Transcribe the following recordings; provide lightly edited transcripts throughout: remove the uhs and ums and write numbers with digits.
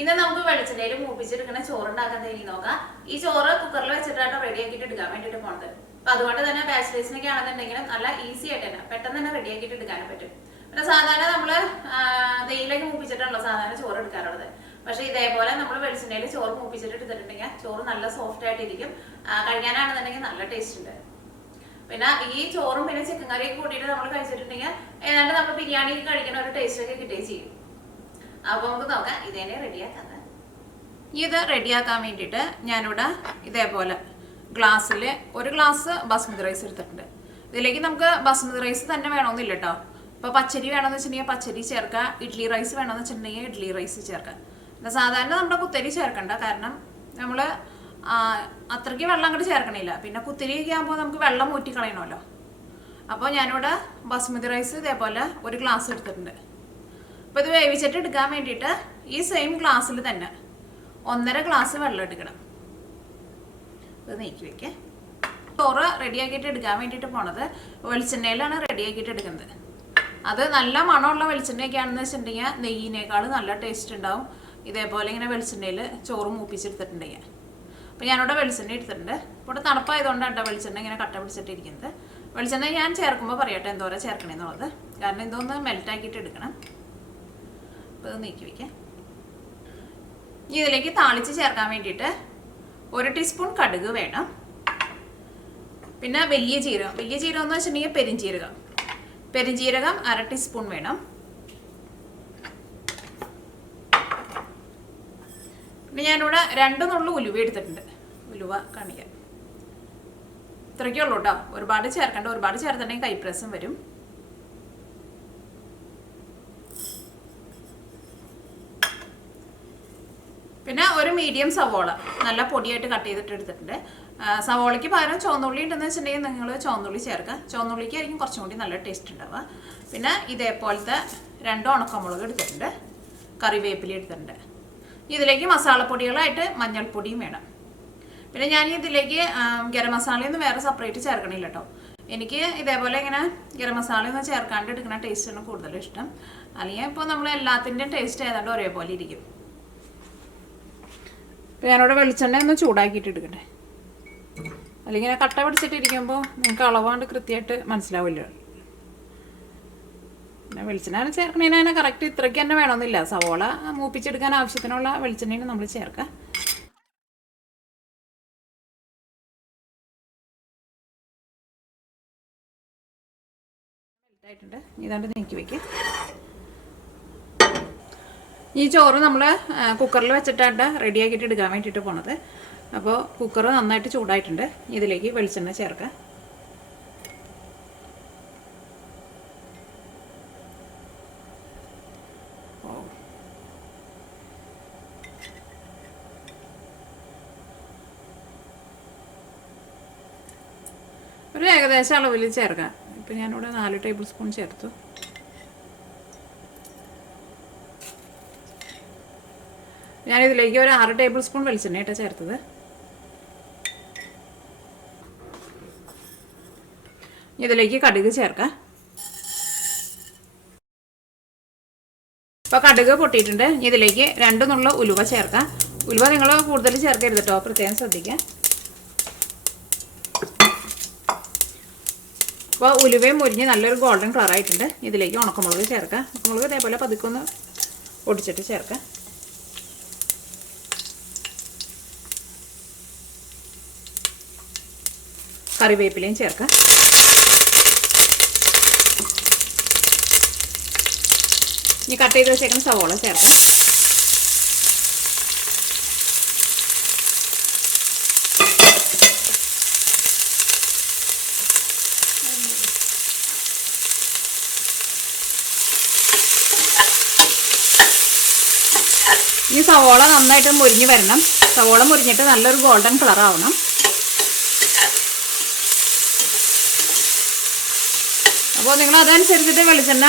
ഇന്ന് നമുക്ക് വെളിച്ചെണ്ണയിൽ മൂപ്പിച്ചെടുക്കുന്ന ചോറുണ്ടാക്കാൻ തേങ്ങി നോക്കാം. ഈ ചോറ് കുക്കറിൽ വെച്ചിട്ടാണ് റെഡിയാക്കിയിട്ട് എടുക്കാൻ വേണ്ടിയിട്ട് പോണത്. അപ്പൊ അതുകൊണ്ട് തന്നെ ബാച്ചിലേഴ്സിനൊക്കെ ആണെന്നുണ്ടെങ്കിലും നല്ല ഈസി ആയിട്ട് തന്നെ പെട്ടെന്ന് തന്നെ റെഡിയാക്കിയിട്ട് എടുക്കാനും പറ്റും. പിന്നെ സാധാരണ നമ്മള് നെയ്യിലേക്ക് മൂപ്പിച്ചിട്ടാണല്ലോ സാധാരണ ചോറ് എടുക്കാറുള്ളത്. പക്ഷെ ഇതേപോലെ നമ്മൾ വെളിച്ചെണ്ണയിൽ ചോറ് മൂപ്പിച്ചിട്ട് എടുത്തിട്ടുണ്ടെങ്കിൽ ചോറ് നല്ല സോഫ്റ്റ് ആയിട്ടിരിക്കും. കഴിക്കാനാണെന്നുണ്ടെങ്കിൽ നല്ല ടേസ്റ്റ് ഉണ്ട്. പിന്നെ ഈ ചോറും പിന്നെ ചിക്കൻ കറിയൊക്കെ കൂട്ടിയിട്ട് നമ്മൾ കഴിച്ചിട്ടുണ്ടെങ്കിൽ ഏതാണ്ട് നമ്മൾ ബിരിയാണി കഴിക്കുന്ന ഒരു ടേസ്റ്റ് ഒക്കെ കിട്ടുകയും ചെയ്യും. അപ്പോൾ നമുക്ക് നോക്കാം ഇതേനെ റെഡിയാക്കാൻ. ഇത് റെഡിയാക്കാൻ വേണ്ടിയിട്ട് ഞാനിവിടെ ഇതേപോലെ ഗ്ലാസ്സിൽ ഒരു ഗ്ലാസ് ബസ്മതി റൈസ് എടുത്തിട്ടുണ്ട്. ഇതിലേക്ക് നമുക്ക് ബസ്മതി റൈസ് തന്നെ വേണമെന്നില്ല കേട്ടോ. ഇപ്പോൾ പച്ചരി വേണമെന്ന് വെച്ചിട്ടുണ്ടെങ്കിൽ പച്ചരി ചേർക്കാം, ഇഡ്ഡലി റൈസ് വേണമെന്ന് വെച്ചിട്ടുണ്ടെങ്കിൽ ഇഡ്ഡലി റൈസ് ചേർക്കാം. സാധാരണ നമ്മുടെ കുത്തരി ചേർക്കണ്ട, കാരണം നമ്മൾ അത്രയ്ക്ക് വെള്ളം അങ്ങോട്ട് ചേർക്കണില്ല. പിന്നെ കുത്തിരിയൊക്കെ ആകുമ്പോൾ നമുക്ക് വെള്ളം ഊറ്റി കളയണമല്ലോ. അപ്പോൾ ഞാനിവിടെ ബസ്മതി റൈസ് ഇതേപോലെ ഒരു ഗ്ലാസ് എടുത്തിട്ടുണ്ട്. അപ്പോൾ ഇത് വേവിച്ചിട്ട് എടുക്കാൻ വേണ്ടിയിട്ട് ഈ സെയിം ഗ്ലാസ്സിൽ തന്നെ 1.5 ഗ്ലാസ് വെള്ളം എടുക്കണം. ഇത് നീക്കി വയ്ക്കേ. ചോറ് റെഡിയാക്കിയിട്ട് എടുക്കാൻ വേണ്ടിയിട്ട് പോണത് വെളിച്ചെണ്ണയിലാണ് റെഡിയാക്കിയിട്ട് എടുക്കുന്നത്. അത് നല്ല മണമുള്ള വെളിച്ചെണ്ണയൊക്കെ ആണെന്ന് വെച്ചിട്ടുണ്ടെങ്കിൽ നെയ്യിനേക്കാൾ നല്ല ടേസ്റ്റ് ഉണ്ടാവും. ഇതേപോലെ ഇങ്ങനെ വെളിച്ചെണ്ണയിൽ ചോറ് മൂപ്പിച്ചെടുത്തിട്ടുണ്ടെങ്കിൽ. അപ്പോൾ ഞാനിവിടെ വെളിച്ചെണ്ണ എടുത്തിട്ടുണ്ട്. ഇവിടെ തണുപ്പായതുകൊണ്ടാണ് കേട്ടോ വെളിച്ചെണ്ണ ഇങ്ങനെ കട്ട പിടിച്ചിട്ടിരിക്കുന്നത്. വെളിച്ചെണ്ണ ഞാൻ ചേർക്കുമ്പോൾ പറയട്ടെ എന്തോരം ചേർക്കണമെന്നുള്ളത്, കാരണം ഇതൊന്ന് മെൽറ്റാക്കിയിട്ട് എടുക്കണം. അപ്പോൾ ഇത് നീക്കി വയ്ക്കാം. ഇതിലേക്ക് താളിച്ച് ചേർക്കാൻ വേണ്ടിയിട്ട് 1 ടീസ്പൂൺ കടുക് വേണം. പിന്നെ വലിയ ജീരകം എന്ന് വെച്ചിട്ടുണ്ടെങ്കിൽ പെരിഞ്ജീരകം 1/2 ടീസ്പൂൺ വേണം. പിന്നെ ഞാനിവിടെ 2 നുള്ളു ഉലുവ എടുത്തിട്ടുണ്ട്. ഉലുവ കാണിക്കാം. ഇത്രയ്ക്കേ ഉള്ളൂ കേട്ടോ, ഒരുപാട് ചേർക്കണ്ട. ഒരുപാട് ചേർത്തിട്ടുണ്ടെങ്കിൽ കൈപ്രസം വരും. പിന്നെ ഒരു മീഡിയം സവോള നല്ല പൊടിയായിട്ട് കട്ട് ചെയ്തിട്ട് എടുത്തിട്ടുണ്ട്. സവോളയ്ക്ക് പകരം ചുവന്നുള്ളി ഉണ്ടെന്ന് വെച്ചിട്ടുണ്ടെങ്കിൽ നിങ്ങൾ ചുവന്നുള്ളി ചേർക്കുക. ചുവന്നുള്ളിക്കായിരിക്കും കുറച്ചും കൂടി നല്ല ടേസ്റ്റ് ഉണ്ടാവുക. പിന്നെ ഇതേപോലത്തെ 2 ഉണക്കമുളക് എടുത്തിട്ടുണ്ട്, കറിവേപ്പില എടുത്തിട്ടുണ്ട്. ഇതിലേക്ക് മസാലപ്പൊടികളായിട്ട് മഞ്ഞൾപ്പൊടിയും വേണം. പിന്നെ ഞാൻ ഇതിലേക്ക് ഗരം മസാലയൊന്നും വേറെ സെപ്പറേറ്റ് ചേർക്കണില്ല കേട്ടോ. എനിക്ക് ഇതേപോലെ ഇങ്ങനെ ഗരം മസാലയൊന്നും ചേർക്കാണ്ട് എടുക്കുന്ന ടേസ്റ്റാണ് കൂടുതലും ഇഷ്ടം. അല്ലെങ്കിൽ ഇപ്പോൾ നമ്മൾ എല്ലാത്തിൻ്റെയും ടേസ്റ്റ് ഏതാണ്ട് ഒരേപോലെ ഇരിക്കും. അപ്പോൾ ഞാനിവിടെ വെളിച്ചെണ്ണ ഒന്ന് ചൂടാക്കിയിട്ട് എടുക്കട്ടെ. അല്ലെങ്കിൽ ഇങ്ങനെ കട്ട പിടിച്ചിട്ടിരിക്കുമ്പോൾ നിങ്ങൾക്ക് അളവാണ്ട് കൃത്യമായിട്ട് മനസ്സിലാവില്ല. പിന്നെ വെളിച്ചെണ്ണ ചേർക്കണേന് തന്നെ കറക്റ്റ് ഇത്രയ്ക്ക് തന്നെ വേണമെന്നില്ല. സവോള മൂപ്പിച്ചെടുക്കാൻ ആവശ്യത്തിനുള്ള വെളിച്ചെണ്ണയാണ് നമ്മൾ ചേർക്കുക. മെൽറ്റായിട്ടുണ്ട്. ഇതാണ്ട് നീക്കി വയ്ക്കുക. ഈ ചോറ് നമ്മൾ കുക്കറിൽ വെച്ചിട്ടാണ് റെഡിയാക്കിയിട്ട് എടുക്കാൻ വേണ്ടിയിട്ട് പോണത്. അപ്പോൾ കുക്കർ നന്നായിട്ട് ചൂടായിട്ടുണ്ട്. ഇതിലേക്ക് വെളിച്ചെണ്ണ ചേർക്കാം. ഒരു ഏകദേശം അളവിൽ ചേർക്കാം. ഇപ്പം ഞാനിവിടെ 4 ടേബിൾ സ്പൂൺ ചേർത്തു. ഞാനിതിലേക്ക് ഒരു 6 ടേബിൾ സ്പൂൺ വെളിച്ചെണ്ണയായിട്ടാണ് ചേർത്തത്. ഇതിലേക്ക് കടുക് ചേർക്കാം. ഇപ്പോൾ കടുക് പൊട്ടിയിട്ടുണ്ട്. ഇതിലേക്ക് 2 നുള്ള ഉലുവ ചേർക്കാം. ഉലുവ നിങ്ങൾ കൂടുതൽ ചേർക്കരുത് കേട്ടോ, പ്രത്യേകം ശ്രദ്ധിക്കുക. അപ്പോൾ ഉലുവയും മുരിഞ്ഞ് നല്ലൊരു ഗോൾഡൻ കളർ ആയിട്ടുണ്ട്. ഇതിലേക്ക് ഉണക്കമുളക് ചേർക്കാം. ഉണക്കമുളക് ഇതേപോലെ പതുക്കൊന്ന് പൊടിച്ചിട്ട് ചേർക്കാം. കറിവേപ്പിലയും ചേർക്കാം. ഇനി കട്ട് ചെയ്ത് വെച്ചേക്കുന്ന സവോള ചേർക്കാം. ഈ സവോള നന്നായിട്ട് മുരിഞ്ഞ് വരണം. സവോള മുരിഞ്ഞിട്ട് നല്ലൊരു ഗോൾഡൻ കളർ ആവണം. അപ്പോൾ നിങ്ങൾ അതനുസരിച്ചിട്ട് വെളിച്ചെണ്ണ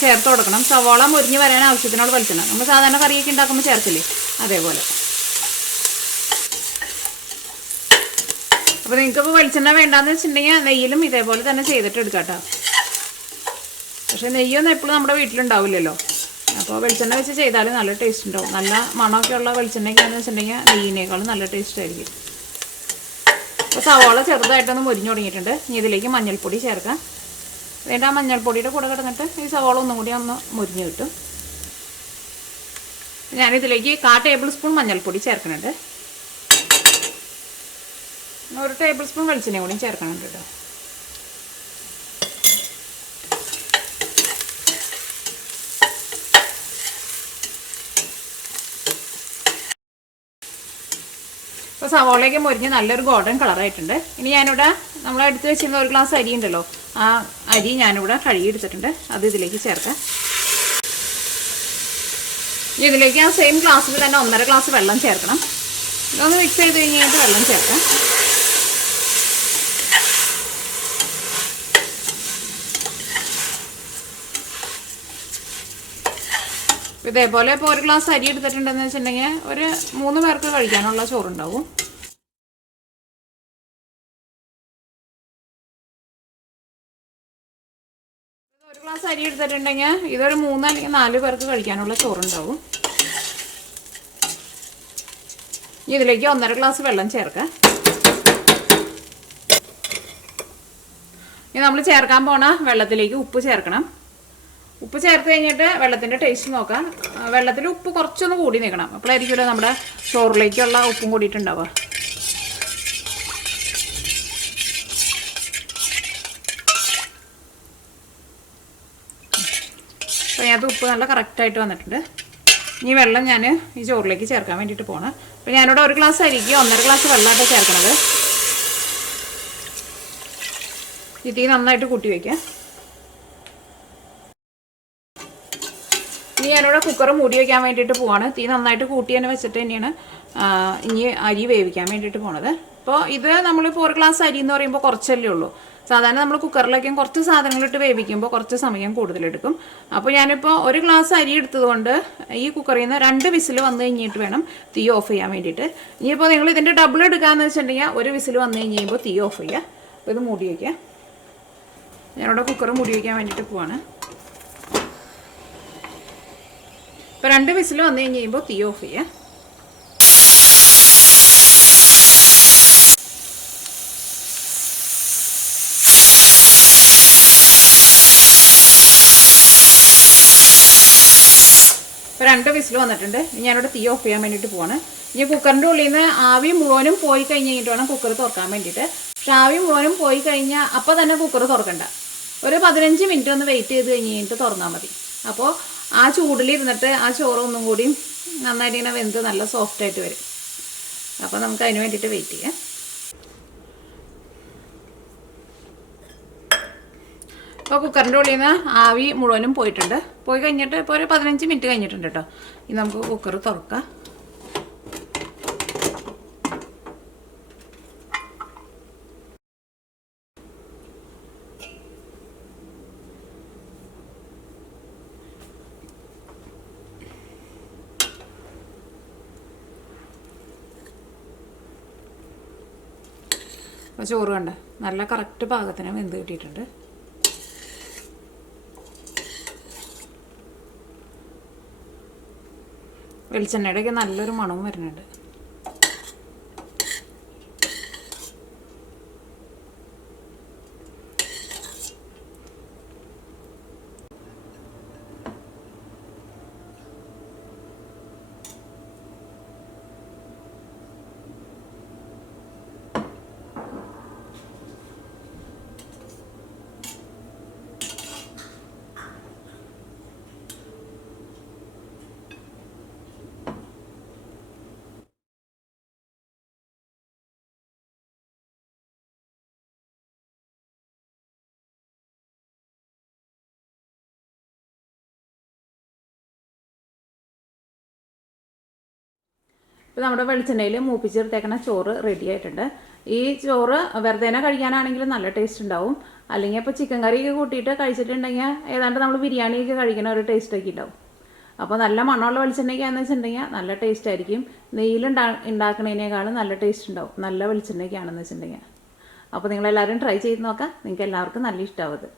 ചേർത്ത് കൊടുക്കണം. സവോള മുരിഞ്ഞ് വരാൻ ആവശ്യത്തിനുള്ള വെളിച്ചെണ്ണ നമ്മൾ സാധാരണ കറിയൊക്കെ ഉണ്ടാക്കുമ്പോൾ ചേർക്കില്ലേ, അതേപോലെ. അപ്പോൾ നിങ്ങൾക്കിപ്പോൾ വെളിച്ചെണ്ണ വേണ്ടാന്ന് വെച്ചിട്ടുണ്ടെങ്കിൽ നെയ്യിലും ഇതേപോലെ തന്നെ ചെയ്തിട്ട് എടുക്കാം കേട്ടോ. പക്ഷേ നെയ്യൊന്നും എപ്പോഴും നമ്മുടെ വീട്ടിലുണ്ടാവില്ലല്ലോ. അപ്പോൾ വെളിച്ചെണ്ണ വെച്ച് ചെയ്താൽ നല്ല ടേസ്റ്റ് ഉണ്ടാവും. നല്ല മണമൊക്കെ ഉള്ള വെളിച്ചെണ്ണയ്ക്കാണെന്ന് വെച്ചിട്ടുണ്ടെങ്കിൽ നെയ്യിനേക്കാളും നല്ല ടേസ്റ്റ് ആയിരിക്കും. അപ്പോൾ സവാള ചെറുതായിട്ടൊന്ന് മുരിഞ്ഞു തുടങ്ങിയിട്ടുണ്ട്. ഇനി ഇതിലേക്ക് മഞ്ഞൾപ്പൊടി ചേർക്കാം. വേണ്ട, ആ മഞ്ഞൾപ്പൊടിയുടെ കൂടെ കിടന്നിട്ട് ഈ സവാള ഒന്നും കൂടി ഒന്ന് മുരിഞ്ഞ് കിട്ടും. ഞാനിതിലേക്ക് 1/4 ടേബിൾ സ്പൂൺ മഞ്ഞൾപ്പൊടി ചേർക്കുന്നുണ്ട്. 1 ടേബിൾ സ്പൂൺ വെളിച്ചെണ്ണ കൂടി ചേർക്കുന്നുണ്ട് കേട്ടോ. അപ്പോൾ സവാളയൊക്കെ മുരിഞ്ഞ് നല്ലൊരു ഗോൾഡൻ കളറായിട്ടുണ്ട്. ഇനി ഞാനിവിടെ നമ്മൾ എടുത്ത് വെച്ചിരുന്ന 1 ഗ്ലാസ് അരി ഉണ്ടല്ലോ, ആ അരി ഞാനിവിടെ കഴുകി എടുത്തിട്ടുണ്ട്. അത് ഇതിലേക്ക് ചേർക്കാം. ഇനി ഇതിലേക്ക് ആ സെയിം ഗ്ലാസ്സിൽ തന്നെ 1.5 ഗ്ലാസ് വെള്ളം ചേർക്കണം. ഇതൊന്ന് മിക്സ് ചെയ്ത് കഴിഞ്ഞിട്ട് വെള്ളം ചേർക്കാം. ഇതേപോലെ ഇപ്പോൾ 1 ഗ്ലാസ് അരി എടുത്തിട്ടുണ്ടെന്ന് വെച്ചിട്ടുണ്ടെങ്കിൽ ഒരു 3 പേർക്ക് കഴിക്കാനുള്ള ചോറുണ്ടാവും. ഒരു ഗ്ലാസ് അരി എടുത്തിട്ടുണ്ടെങ്കിൽ ഇതൊരു 3 അല്ലെങ്കിൽ 4 പേർക്ക് കഴിക്കാനുള്ള ചോറുണ്ടാവും. ഇതിലേക്ക് 1.5 ഗ്ലാസ് വെള്ളം ചേർക്കാം. ഇനി നമ്മൾ ചേർക്കാൻ പോണ വെള്ളത്തിലേക്ക് ഉപ്പ് ചേർക്കണം. ഉപ്പ് ചേർത്ത് കഴിഞ്ഞിട്ട് വെള്ളത്തിൻ്റെ ടേസ്റ്റ് നോക്കാം. വെള്ളത്തിൽ ഉപ്പ് കുറച്ചൊന്ന് കൂടി നിൽക്കണം. അപ്പോഴായിരിക്കുമല്ലോ നമ്മുടെ ചോറിലേക്കുള്ള ഉപ്പും കൂടിയിട്ടുണ്ടാവുക. അപ്പോൾ അതിനകത്ത് ഉപ്പ് നല്ല കറക്റ്റായിട്ട് വന്നിട്ടുണ്ട്. ഈ വെള്ളം ഞാൻ ഈ ചോറിലേക്ക് ചേർക്കാൻ വേണ്ടിയിട്ട് പോകണം. അപ്പോൾ ഞാനിവിടെ 1 ഗ്ലാസ് അരിക്ക് 1.5 ഗ്ലാസ് വെള്ളമായിട്ട് ചേർക്കണത്. ഈ തീ നന്നായിട്ട് കൂട്ടി വയ്ക്കാം. ഇനി ഞാനിവിടെ കുക്കർ മൂടി വയ്ക്കാൻ വേണ്ടിയിട്ട് പോവാണ്. തീ നന്നായിട്ട് കൂട്ടി തന്നെ വെച്ചിട്ട് തന്നെയാണ് ഇനി അരി വേവിക്കാൻ വേണ്ടിയിട്ട് പോണത്. അപ്പോൾ ഇത് നമ്മളിപ്പോൾ 1 ഗ്ലാസ് അരി എന്ന് പറയുമ്പോൾ കുറച്ചല്ലേ ഉള്ളൂ. സാധാരണ നമ്മൾ കുക്കറിലേക്കും കുറച്ച് സാധനങ്ങളിട്ട് വേവിക്കുമ്പോൾ കുറച്ച് സമയം കൂടുതലെടുക്കും. അപ്പോൾ ഞാനിപ്പോൾ 1 ഗ്ലാസ് അരി എടുത്തതുകൊണ്ട് ഈ കുക്കറിൽ നിന്ന് 2 വിസിൽ വന്നു കഴിഞ്ഞിട്ട് വേണം തീ ഓഫ് ചെയ്യാൻ വേണ്ടിയിട്ട്. ഇനിയിപ്പോൾ നിങ്ങൾ ഇതിൻ്റെ ഡബിൾ എടുക്കാമെന്ന് വെച്ചിട്ടുണ്ടെങ്കിൽ 1 വിസിൽ വന്നു കഴിഞ്ഞ് കഴിയുമ്പോൾ തീ ഓഫ് ചെയ്യുക. അപ്പോൾ ഇത് മൂടി വയ്ക്കുക. ഞാനിവിടെ കുക്കർ മൂടി വയ്ക്കാൻ വേണ്ടിയിട്ട് പോവാണ്. ഇപ്പോൾ 2 വിസിൽ വന്നു കഴിഞ്ഞ് കഴിയുമ്പോൾ തീ ഓഫ് ചെയ്യുക. ഇപ്പോൾ 2 വിസിൽ വന്നിട്ടുണ്ട്. ഞാനിവിടെ തീ ഓഫ് ചെയ്യാൻ വേണ്ടിയിട്ട് പോവാണ്. ഇനി കുക്കറിൻ്റെ ഉള്ളിൽ നിന്ന് ആവി മുഴുവനും പോയി കഴിഞ്ഞ് കഴിഞ്ഞിട്ട് വേണം കുക്കർ തുറക്കാൻ വേണ്ടിയിട്ട്. പക്ഷെ ആവി മുഴുവനും പോയി കഴിഞ്ഞാൽ അപ്പോൾ തന്നെ കുക്കർ തുറക്കണ്ട. ഒരു 15 മിനിറ്റ് ഒന്ന് വെയിറ്റ് ചെയ്ത് കഴിഞ്ഞ് കഴിഞ്ഞിട്ട് തുറന്നാൽ മതി. അപ്പോൾ ആ ചൂടിലിരുന്നിട്ട് ആ ചോറ് ഒന്നും കൂടി നന്നായിട്ട് ഇങ്ങനെ വെന്ത് നല്ല സോഫ്റ്റായിട്ട് വരും. അപ്പോൾ നമുക്ക് അതിന് വേണ്ടിയിട്ട് വെയിറ്റ് ചെയ്യാം. ഇപ്പോൾ കുക്കറിൻ്റെ ഉള്ളിൽ നിന്ന് ആവി മുഴുവനും പോയിട്ടുണ്ട്. പോയി കഴിഞ്ഞിട്ട് ഇപ്പോൾ ഒരു 15 മിനിറ്റ് കഴിഞ്ഞിട്ടുണ്ട് കേട്ടോ. ഇനി നമുക്ക് കുക്കർ തുറക്കാം. അപ്പോൾ ചോറ് കണ്ട നല്ല കറക്റ്റ് പാകത്തിന് വെന്ത് കിട്ടിയിട്ടുണ്ട്. വെളിച്ചെണ്ണയുടെയൊക്കെ നല്ലൊരു മണവും വരുന്നുണ്ട്. ഇപ്പോൾ നമ്മുടെ വെളിച്ചെണ്ണയിൽ മൂപ്പിച്ചെടുത്തേക്കുന്ന ചോറ് റെഡി ആയിട്ടുണ്ട്. ഈ ചോറ് വെറുതെ കഴിക്കാനാണെങ്കിലും നല്ല ടേസ്റ്റ് ഉണ്ടാവും. അല്ലെങ്കിൽ ഇപ്പോൾ ചിക്കൻ കറിയൊക്കെ കൂട്ടിയിട്ട് കഴിച്ചിട്ടുണ്ടെങ്കിൽ ഏതാണ്ട് നമ്മൾ ബിരിയാണിയൊക്കെ കഴിക്കുന്ന ഒരു ടേസ്റ്റൊക്കെ ഉണ്ടാവും. അപ്പോൾ നല്ല മണമുള്ള വെളിച്ചെണ്ണയ്ക്കാണെന്ന് വെച്ചിട്ടുണ്ടെങ്കിൽ നല്ല ടേസ്റ്റ് ആയിരിക്കും. നെയ്യിൽ ഉണ്ടാക്കുന്നതിനേക്കാളും നല്ല ടേസ്റ്റ് ഉണ്ടാവും നല്ല വെളിച്ചെണ്ണയ്ക്കാണെന്ന് വെച്ചിട്ടുണ്ടെങ്കിൽ. അപ്പോൾ നിങ്ങളെല്ലാവരും ട്രൈ ചെയ്ത് നോക്കാം. നിങ്ങൾക്ക് എല്ലാവർക്കും നല്ല ഇഷ്ടമാവും.